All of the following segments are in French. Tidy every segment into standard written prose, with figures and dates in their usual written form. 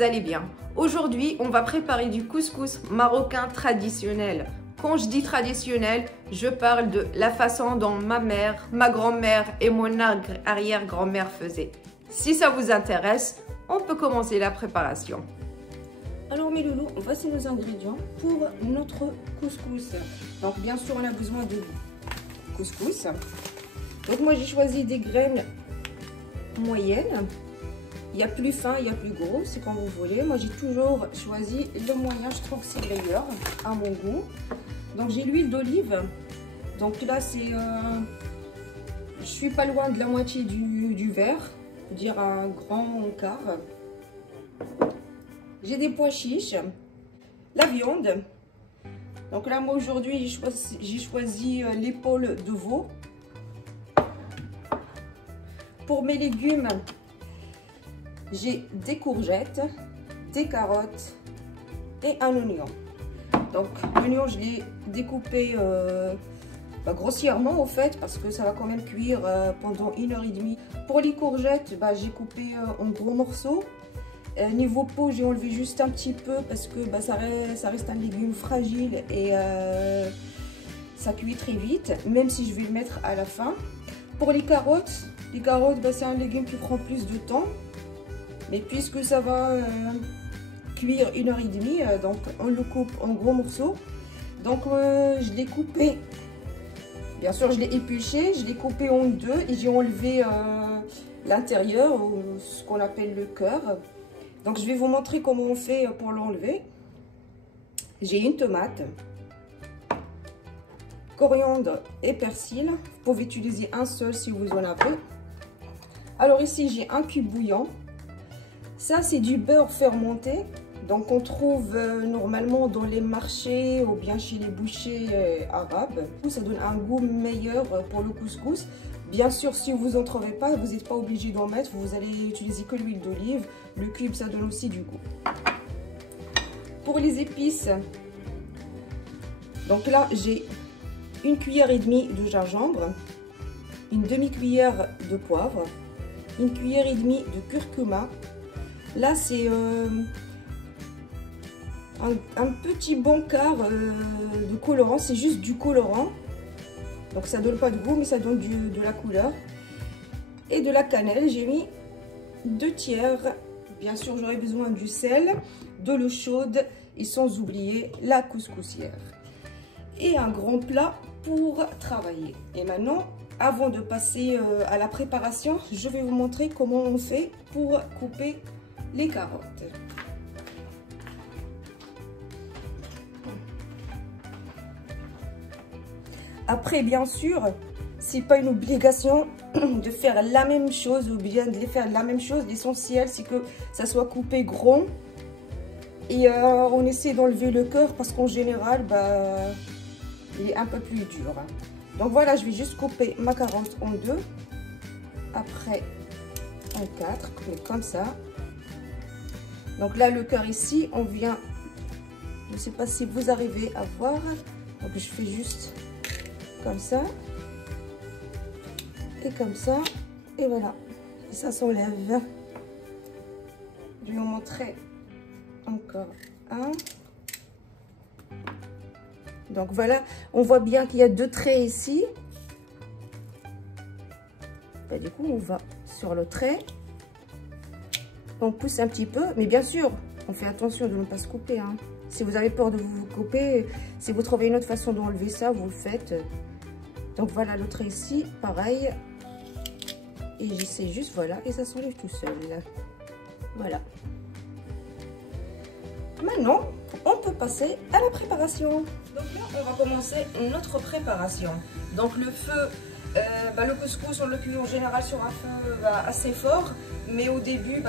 vous allez bien. Aujourd'hui, on va préparer du couscous marocain traditionnel. Quand je dis traditionnel, je parle de la façon dont ma mère, ma grand-mère et mon arrière-grand-mère faisaient. Si ça vous intéresse, on peut commencer la préparation. Alors mes loulous, voici nos ingrédients pour notre couscous. Donc bien sûr, on a besoin de couscous. Donc moi j'ai choisi des graines moyennes. Il y a plus fin, il y a plus gros, c'est comme vous voulez. Moi j'ai toujours choisi le moyen, je trouve que c'est meilleur à mon goût. Donc j'ai l'huile d'olive. Donc là c'est, je suis pas loin de la moitié du verre, dire un grand quart. J'ai des pois chiches, la viande. Donc là moi aujourd'hui j'ai choisi l'épaule de veau. Pour mes légumes, j'ai des courgettes, des carottes et un oignon. Donc l'oignon je l'ai découpé grossièrement au fait parce que ça va quand même cuire pendant 1h30. Pour les courgettes, j'ai coupé en gros morceaux. Niveau peau, j'ai enlevé juste un petit peu parce que ça reste un légume fragile et ça cuit très vite, même si je vais le mettre à la fin. Pour les carottes, c'est un légume qui prend plus de temps. Mais puisque ça va cuire 1h30, donc on le coupe en gros morceaux. Donc je l'ai coupé, bien sûr je l'ai épluché, je l'ai coupé en deux et j'ai enlevé l'intérieur, ce qu'on appelle le cœur. Donc je vais vous montrer comment on fait pour l'enlever. J'ai une tomate, coriandre et persil. Vous pouvez utiliser un seul si vous en avez. Alors ici j'ai un cube bouillant. Ça c'est du beurre fermenté. Donc on trouve normalement dans les marchés ou bien chez les bouchers arabes. Ça donne un goût meilleur pour le couscous. Bien sûr, si vous n'en trouvez pas, vous n'êtes pas obligé d'en mettre. Vous allez utiliser que l'huile d'olive. Le cube, ça donne aussi du goût. Pour les épices, donc là, j'ai une cuillère et demie de gingembre, une demi-cuillère de poivre, une cuillère et demie de curcuma. Là, c'est un petit bon quart de colorant. C'est juste du colorant. Donc ça donne pas de goût, mais ça donne de la couleur. Et de la cannelle, j'ai mis 2 tiers. Bien sûr, j'aurai besoin du sel, de l'eau chaude et sans oublier la couscoussière. Et un grand plat pour travailler. Et maintenant, avant de passer à la préparation, je vais vous montrer comment on fait pour couper les carottes. Après, bien sûr, c'est pas une obligation de faire la même chose ou bien de les faire la même chose. L'essentiel, c'est que ça soit coupé grand. Et on essaie d'enlever le cœur parce qu'en général, il est un peu plus dur. Donc voilà, je vais juste couper ma carotte en 2. Après, en 4, comme ça. Donc là, le cœur ici, on vient... Je ne sais pas si vous arrivez à voir. Donc je fais juste... comme ça et comme ça et voilà, et ça s'enlève. Je vais vous montrer encore un. Donc voilà, on voit bien qu'il y a 2 traits ici. Du coup on va sur le trait, on pousse un petit peu, mais bien sûr on fait attention de ne pas se couper, hein. Si vous avez peur de vous couper, si vous trouvez une autre façon d'enlever ça, vous le faites. Donc voilà, le trait ici, pareil. Et j'essaie juste, voilà, et ça s'enlève tout seul. Voilà. Maintenant, on peut passer à la préparation. Donc là, on va commencer notre préparation. Donc le feu, le couscous, on le cuit en général sur un feu assez fort. Mais au début,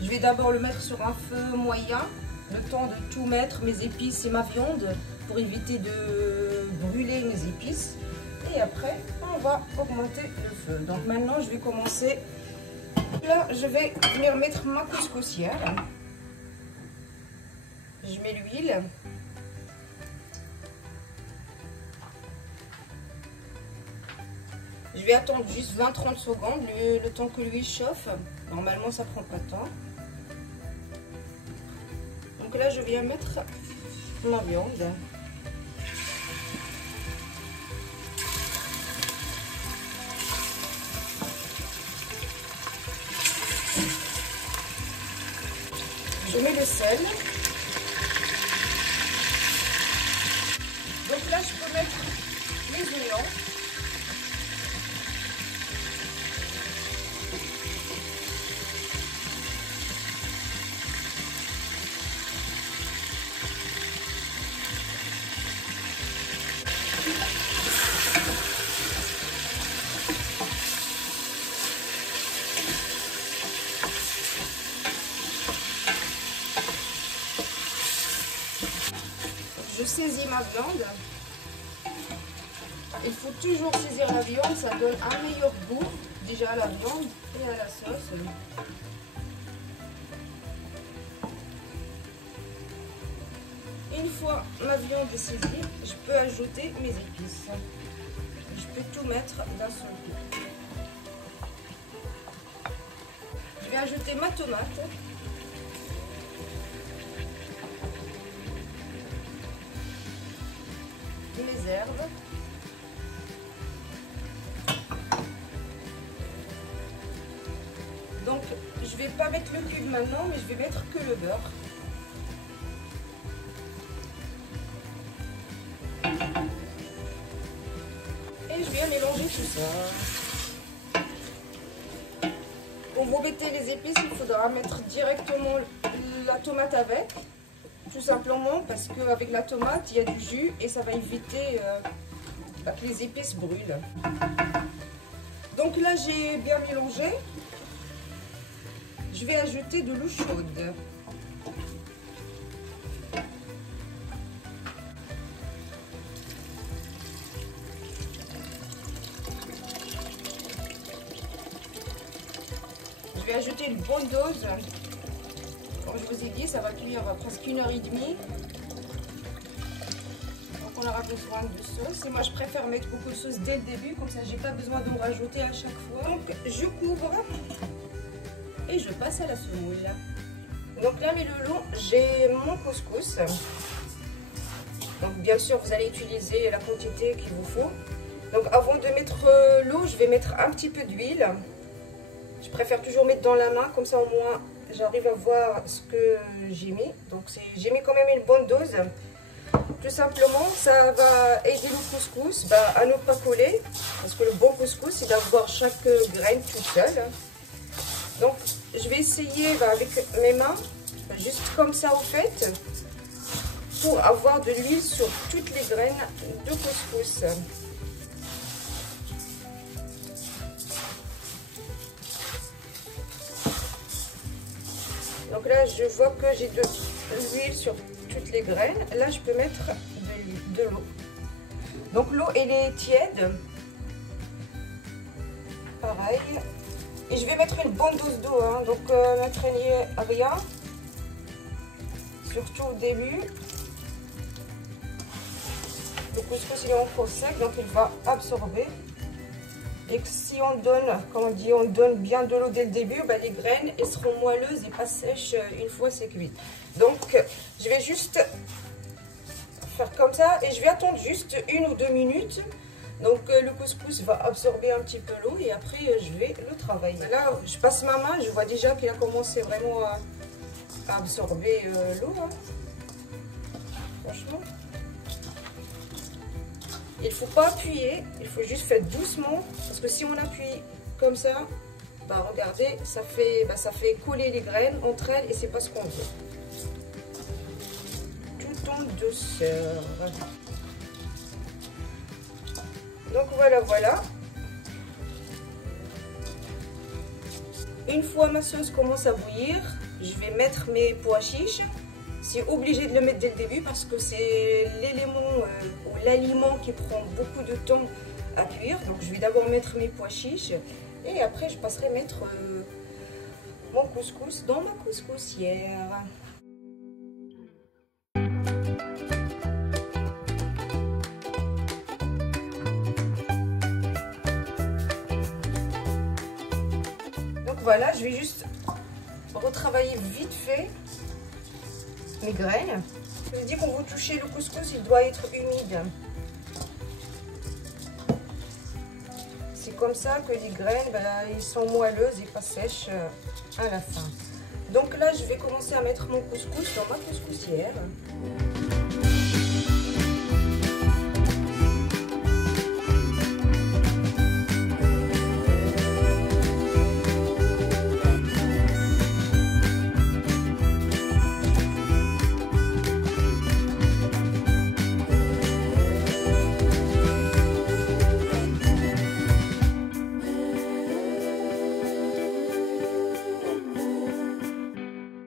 je vais d'abord le mettre sur un feu moyen. Le temps de tout mettre, mes épices et ma viande, pour éviter de brûler mes épices. Et après, on va augmenter le feu. Donc maintenant, je vais commencer. Là, je vais venir mettre ma couscoussière. Je mets l'huile. Je vais attendre juste 20-30 secondes, le temps que l'huile chauffe. Normalement, ça prend pas de temps. Donc là, je viens mettre ma viande. Je mets le sel. Donc là, je peux mettre les oignons. Je saisis ma viande. Il faut toujours saisir la viande, ça donne un meilleur goût déjà à la viande et à la sauce. Une fois ma viande est saisie, je peux ajouter mes épices. Je peux tout mettre d'un seul coup. Je vais ajouter ma tomate. Mes herbes. Donc je vais pas mettre le cube maintenant, mais je vais mettre que le beurre. Et je viens mélanger tout ça. Quand vous mettez les épices, il faudra mettre directement la tomate avec. Tout simplement parce qu'avec la tomate, il y a du jus et ça va éviter que les épices brûlent. Donc là, j'ai bien mélangé. Je vais ajouter de l'eau chaude. Je vais ajouter une bonne dose. Comme je vous ai dit, ça va cuire presque 1h30. Donc on aura besoin de sauce. Et moi je préfère mettre beaucoup de sauce dès le début, comme ça j'ai pas besoin d'en rajouter à chaque fois. Donc je couvre et je passe à la semoule. Donc là, mais le long, j'ai mon couscous. Donc bien sûr, vous allez utiliser la quantité qu'il vous faut. Donc avant de mettre l'eau, je vais mettre un petit peu d'huile. Je préfère toujours mettre dans la main, comme ça au moins j'arrive à voir ce que j'ai mis. Donc j'ai mis quand même une bonne dose. Tout simplement, ça va aider le couscous à ne pas coller. Parce que le bon couscous, c'est d'avoir chaque graine toute seule. Donc je vais essayer avec mes mains, juste comme ça en fait, pour avoir de l'huile sur toutes les graines de couscous. Donc là, je vois que j'ai de l'huile sur toutes les graines. Là, je peux mettre de l'eau. Donc l'eau, elle est tiède. Pareil. Et je vais mettre une bonne dose d'eau. Hein. Donc, n'entraînez rien. Surtout au début. Le couscous, il est encore sec, donc il va absorber. Et que si on donne, comme on dit, on donne bien de l'eau dès le début, les graines elles seront moelleuses et pas sèches une fois c'est cuit. Donc je vais juste faire comme ça et je vais attendre juste 1 ou 2 minutes. Donc le couscous va absorber un petit peu l'eau et après je vais le travailler. Là je passe ma main, je vois déjà qu'il a commencé vraiment à absorber l'eau. Hein. Franchement. Il ne faut pas appuyer, il faut juste faire doucement, parce que si on appuie comme ça, regardez, ça fait coller les graines entre elles et c'est pas ce qu'on veut. Tout en douceur. Donc voilà. Une fois ma sauce commence à bouillir, je vais mettre mes pois chiches. C'est obligé de le mettre dès le début parce que c'est l'élément ou l'aliment qui prend beaucoup de temps à cuire. Donc je vais d'abord mettre mes pois chiches et après je passerai mettre mon couscous dans ma couscoussière. Donc voilà, je vais juste retravailler vite fait. mes graines. Je vous dis, quand vous touchez le couscous, il doit être humide. C'est comme ça que les graines, ils sont moelleuses et pas sèches à la fin. Donc là, je vais commencer à mettre mon couscous dans ma couscoussière.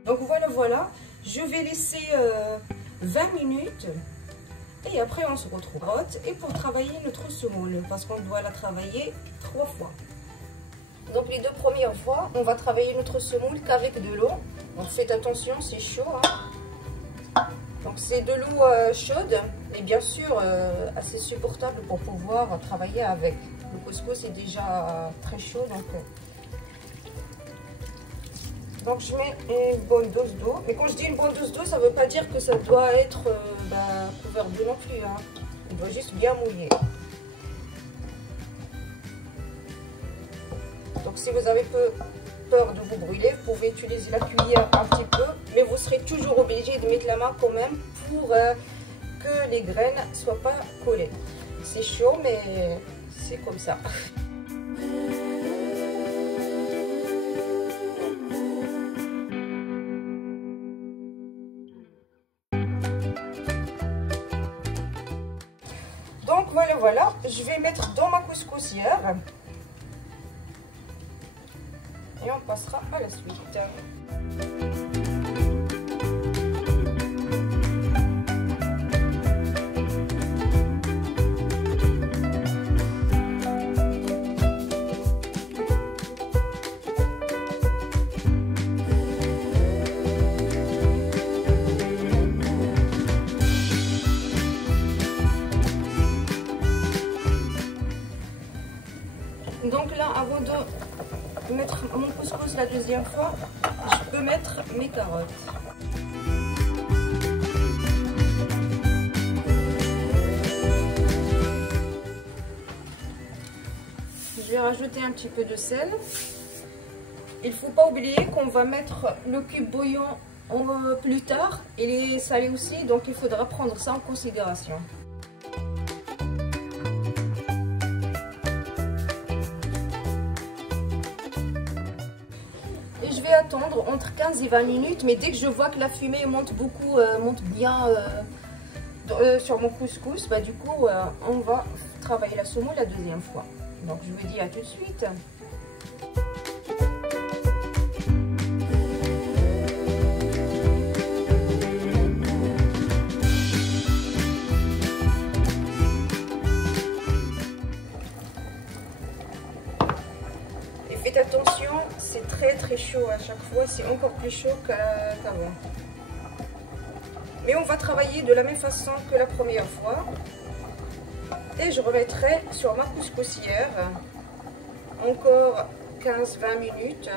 Donc voilà, je vais laisser 20 minutes et après on se retrouve. Et pour travailler notre semoule, parce qu'on doit la travailler 3 fois. Donc les 2 premières fois, on va travailler notre semoule qu'avec de l'eau. Donc faites attention, c'est chaud. Hein. Donc c'est de l'eau chaude et bien sûr assez supportable pour pouvoir travailler avec. Le couscous est déjà très chaud, donc je mets une bonne dose d'eau. Mais quand je dis une bonne dose d'eau, ça ne veut pas dire que ça doit être couvert d'eau non plus. Hein. Il doit juste bien mouiller. Donc si vous avez peur de vous brûler, vous pouvez utiliser la cuillère un petit peu. Mais vous serez toujours obligé de mettre la main quand même pour que les graines ne soient pas collées. C'est chaud, mais c'est comme ça. Donc voilà, je vais mettre dans ma couscoussière et on passera à la suite. Donc là, avant de mettre mon couscous la deuxième fois, je peux mettre mes carottes. Je vais rajouter un petit peu de sel. Il ne faut pas oublier qu'on va mettre le cube bouillon plus tard. Il est salé aussi, donc il faudra prendre ça en considération. Je vais attendre entre 15 et 20 minutes, mais dès que je vois que la fumée monte beaucoup, monte bien sur mon couscous, du coup on va travailler la semoule la deuxième fois. Donc je vous dis à tout de suite. Et faites attention, c'est très chaud à chaque fois, c'est encore plus chaud qu'avant. Mais on va travailler de la même façon que la première fois. Et je remettrai sur ma couscoussière encore 15-20 minutes.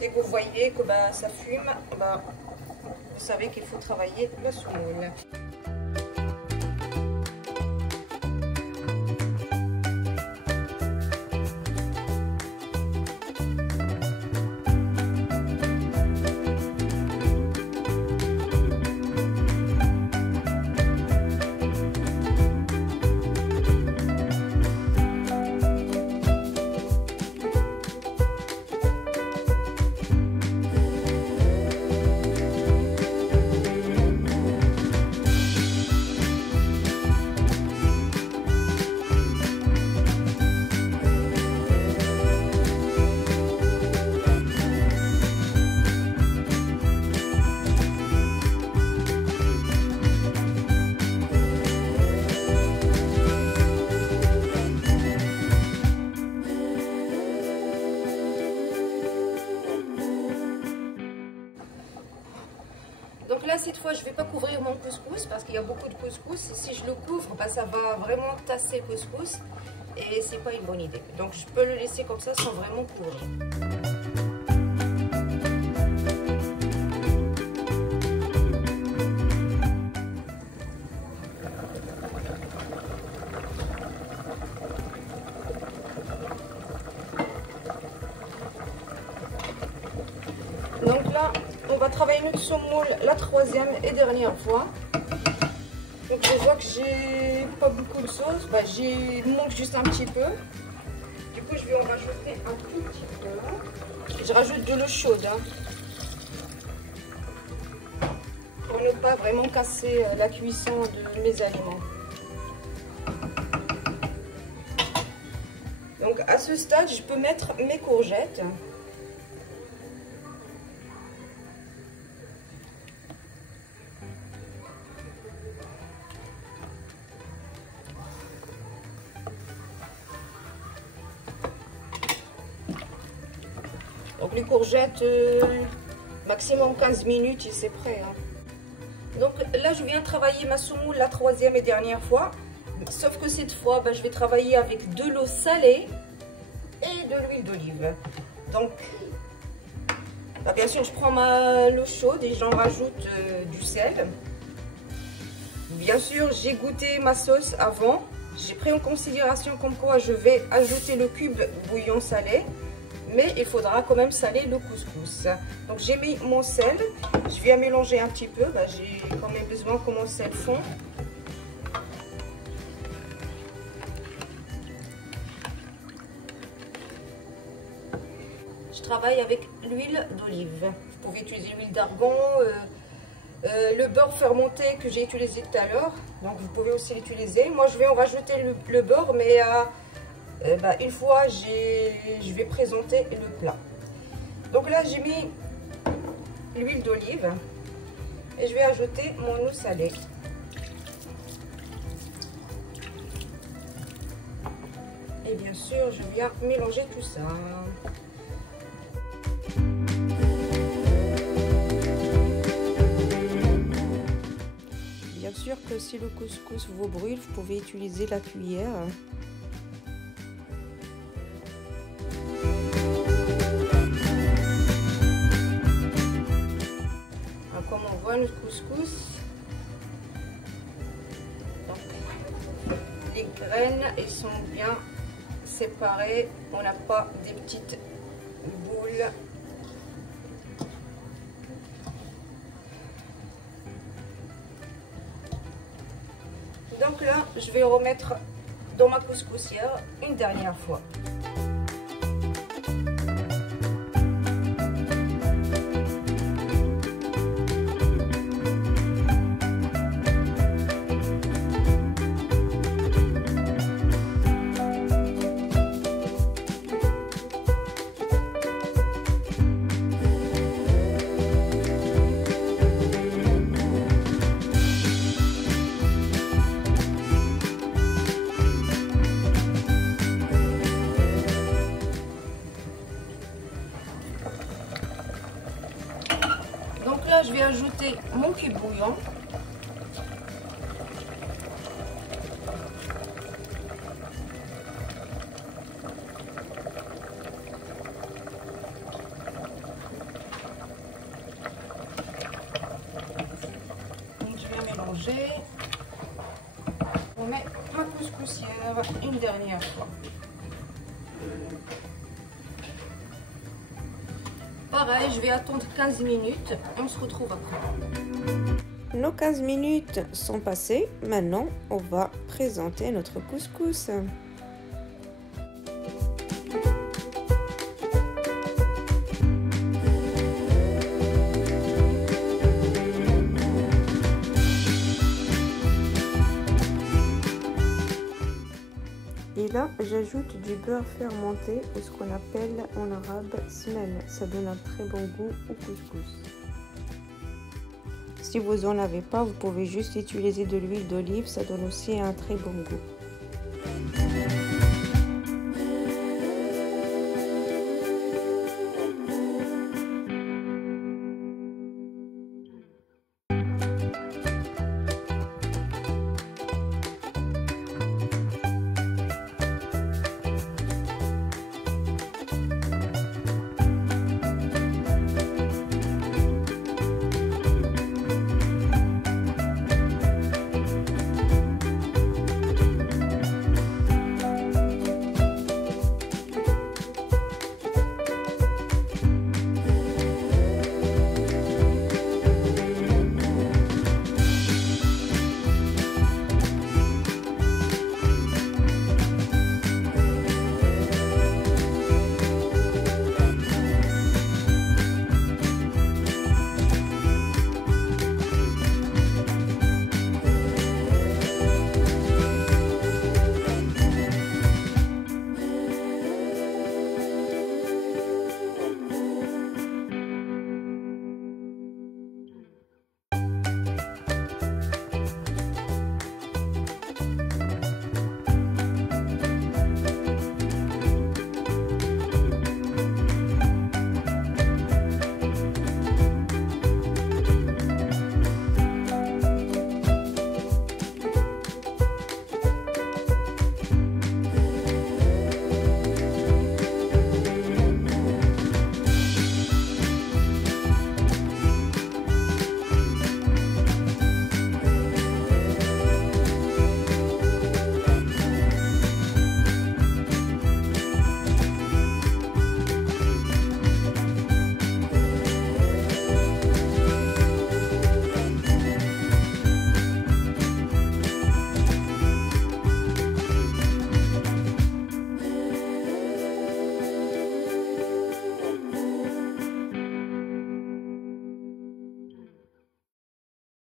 Dès que vous voyez que ça fume, vous savez qu'il faut travailler la semoule. Donc là, cette fois, je ne vais pas couvrir mon couscous parce qu'il y a beaucoup de couscous. Si je le couvre, ça va vraiment tasser le couscous et c'est pas une bonne idée. Donc je peux le laisser comme ça sans vraiment couvrir. travailler notre semoule la troisième et dernière fois. Donc je vois que j'ai pas beaucoup de sauce, il me manque juste un petit peu. Du coup je vais en rajouter un tout petit peu. Je rajoute de l'eau chaude pour ne pas vraiment casser la cuisson de mes aliments. Donc à ce stade je peux mettre mes courgettes. Donc les courgettes, maximum 15 minutes et c'est prêt. Donc là je viens travailler ma semoule la troisième et dernière fois. Sauf que cette fois, je vais travailler avec de l'eau salée et de l'huile d'olive. Donc, bien sûr, je prends l'eau chaude et j'en rajoute du sel. Bien sûr, j'ai goûté ma sauce avant. J'ai pris en considération comme quoi je vais ajouter le cube bouillon salé. Mais il faudra quand même saler le couscous. Donc j'ai mis mon sel. Je viens mélanger un petit peu. J'ai quand même besoin que mon sel fond. Je travaille avec l'huile d'olive. Vous pouvez utiliser l'huile d'argan, le beurre fermenté que j'ai utilisé tout à l'heure. Donc vous pouvez aussi l'utiliser. Moi je vais en rajouter le beurre, mais une fois je vais présenter le plat. Donc là j'ai mis l'huile d'olive et je vais ajouter mon eau salée. Et bien sûr je viens mélanger tout ça. Bien sûr que si le couscous vous brûle, vous pouvez utiliser la cuillère. Alors, comme on voit le couscous, donc, les graines elles sont bien séparées, on n'a pas des petites boules. Donc là, je vais remettre dans ma couscoussière une dernière fois. Donc là, je vais ajouter mon cube bouillon. Donc je vais mélanger. On met ma couscoussière une dernière fois. Pareil, je vais attendre 15 minutes et on se retrouve après. Nos 15 minutes sont passées. Maintenant, on va présenter notre couscous. Et là, j'ajoute du beurre fermenté ou ce qu'on appelle en arabe smel. Ça donne un très bon goût au couscous. Si vous n'en avez pas, vous pouvez juste utiliser de l'huile d'olive. Ça donne aussi un très bon goût.